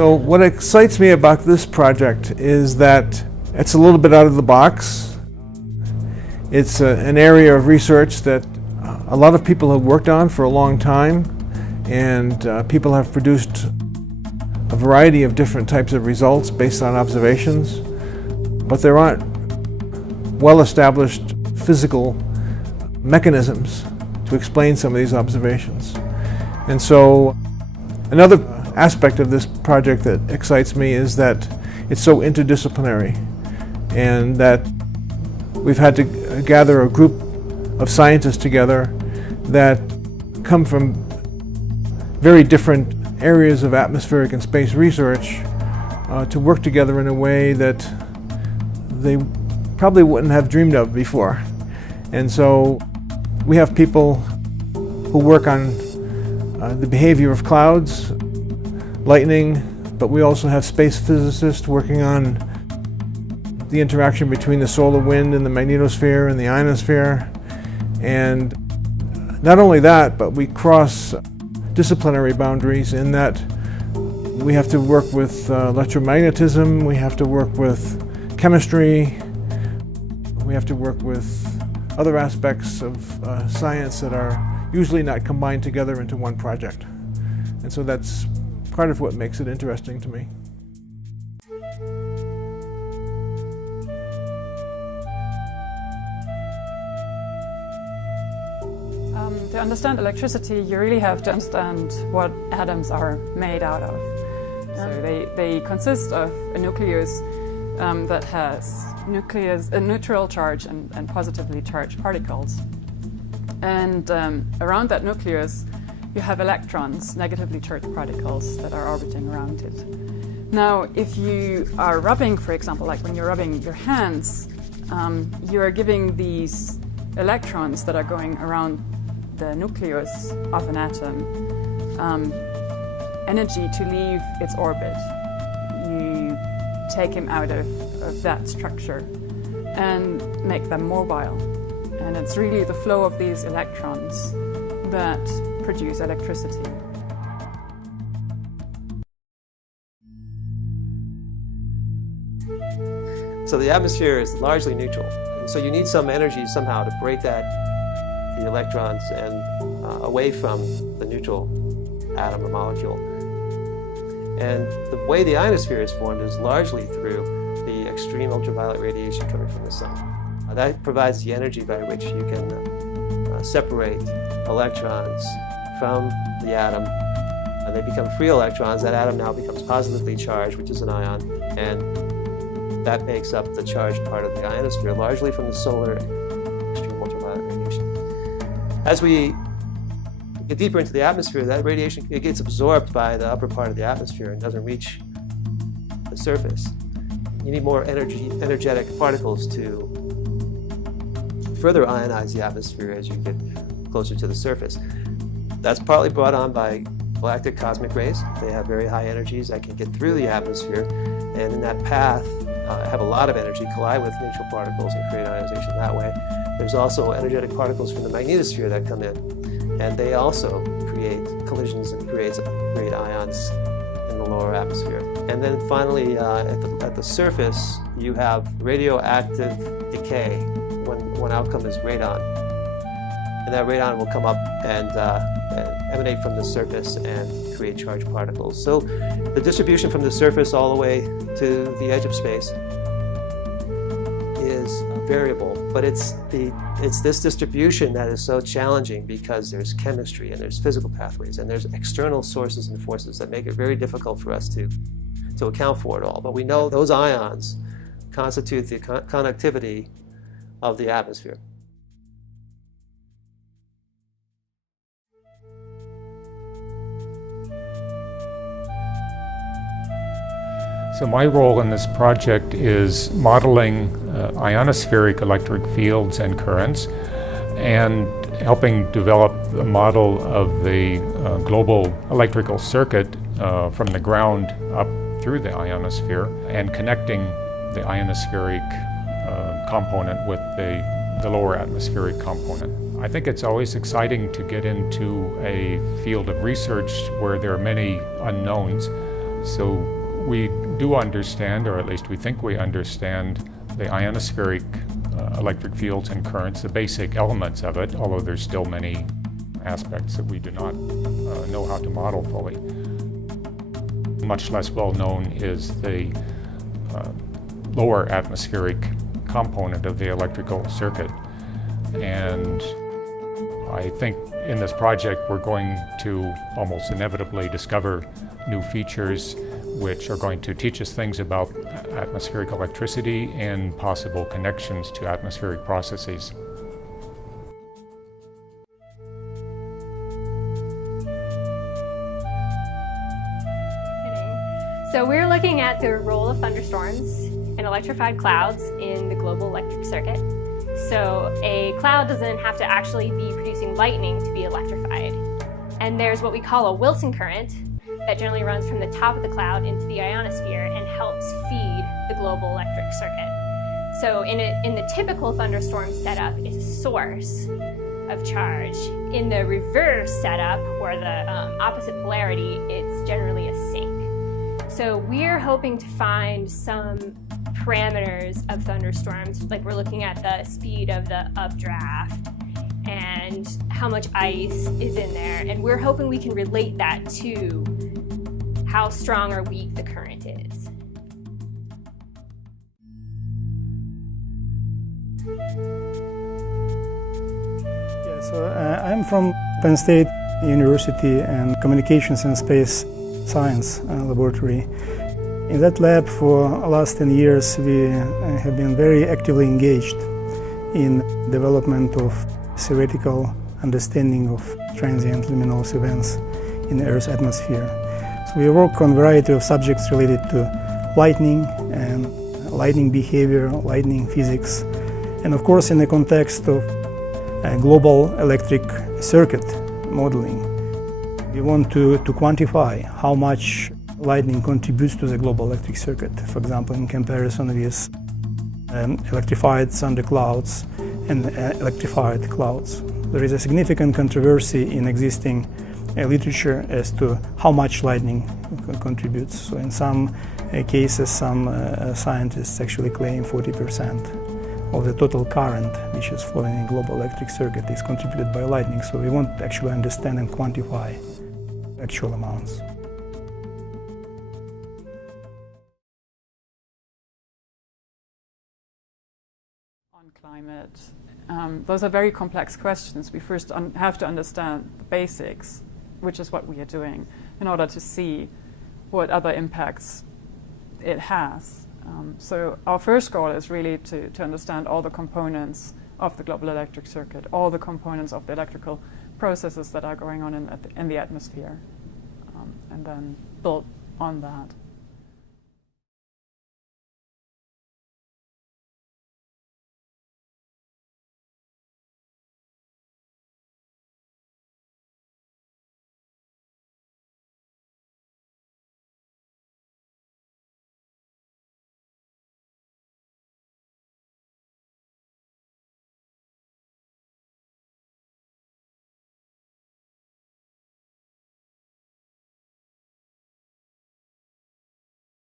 So what excites me about this project is that it's a little bit out of the box. It's an area of research that a lot of people have worked on for a long time, and people have produced a variety of different types of results based on observations, but there aren't well-established physical mechanisms to explain some of these observations. And so another aspect of this project that excites me is that it's so interdisciplinary, and that we've had to gather a group of scientists together that come from very different areas of atmospheric and space research to work together in a way that they probably wouldn't have dreamed of before. And so we have people who work on the behavior of clouds, lightning, but we also have space physicists working on the interaction between the solar wind and the magnetosphere and the ionosphere. And not only that, but we cross disciplinary boundaries in that we have to work with electromagnetism, we have to work with chemistry, we have to work with other aspects of science that are usually not combined together into one project. And so that's part of what makes it interesting to me. To understand electricity, you really have to understand what atoms are made out of. So they consist of a nucleus that has a neutral charge and positively charged particles. And around that nucleus, you have electrons, negatively charged particles, that are orbiting around it. Now, if you are rubbing, for example, like when you're rubbing your hands, you are giving these electrons that are going around the nucleus of an atom energy to leave its orbit. You take him out of that structure and make them mobile. And it's really the flow of these electrons that produce electricity. So the atmosphere is largely neutral. And so you need some energy somehow to break the electrons and away from the neutral atom or molecule. And the way the ionosphere is formed is largely through the extreme ultraviolet radiation coming from the sun. That provides the energy by which you can separate electrons from the atom, and they become free electrons. That atom now becomes positively charged, which is an ion, and that makes up the charged part of the ionosphere, largely from the solar extreme ultraviolet radiation. As we get deeper into the atmosphere, that radiation gets absorbed by the upper part of the atmosphere and doesn't reach the surface. You need more energetic particles to further ionize the atmosphere as you get closer to the surface. That's partly brought on by galactic cosmic rays. They have very high energies that can get through the atmosphere, and in that path have a lot of energy, collide with neutral particles and create ionization that way. There's also energetic particles from the magnetosphere that come in, and they also create collisions and create ions in the lower atmosphere. And then finally, at the surface, you have radioactive decay. One outcome is radon, and that radon will come up and emanate from the surface and create charged particles. So the distribution from the surface all the way to the edge of space is variable, but it's this distribution that is so challenging because there's chemistry and there's physical pathways and there's external sources and forces that make it very difficult for us to account for it all. But we know those ions constitute the conductivity of the atmosphere. So my role in this project is modeling ionospheric electric fields and currents and helping develop a model of the global electrical circuit from the ground up through the ionosphere and connecting the ionospheric component with the lower atmospheric component. I think it's always exciting to get into a field of research where there are many unknowns, So we do understand, or at least we think we understand, the ionospheric electric fields and currents, the basic elements of it, although there's still many aspects that we do not know how to model fully. Much less well known is the lower atmospheric component of the electrical circuit. And I think in this project we're going to almost inevitably discover new features which are going to teach us things about atmospheric electricity and possible connections to atmospheric processes. So we're looking at the role of thunderstorms and electrified clouds in the global electric circuit. So a cloud doesn't have to actually be producing lightning to be electrified. And there's what we call a Wilson current that generally runs from the top of the cloud into the ionosphere and helps feed the global electric circuit. So in the typical thunderstorm setup, it's a source of charge. In the reverse setup, or the opposite polarity, it's generally a sink. So we're hoping to find some parameters of thunderstorms, like we're looking at the speed of the updraft and how much ice is in there, and we're hoping we can relate that to how strong or weak the current is. Yeah, so I'm from Penn State University and Communications and Space Science Laboratory. In that lab for the last 10 years we have been very actively engaged in development of theoretical understanding of transient luminous events in the Earth's atmosphere. So we work on a variety of subjects related to lightning and lightning behavior, lightning physics, and of course in the context of global electric circuit modeling. We want to quantify how much lightning contributes to the global electric circuit, for example, in comparison with electrified thunderclouds and electrified clouds. There is a significant controversy in existing literature as to how much lightning contributes. So in some cases, some scientists actually claim 40% of the total current which is flowing in global electric circuit is contributed by lightning. So we want to actually understand and quantify actual amounts. On climate, those are very complex questions. We first have to understand the basics, which is what we are doing, in order to see what other impacts it has. So our first goal is really to understand all the components of the global electric circuit, all the components of the electrical processes that are going on in the atmosphere, and then build on that.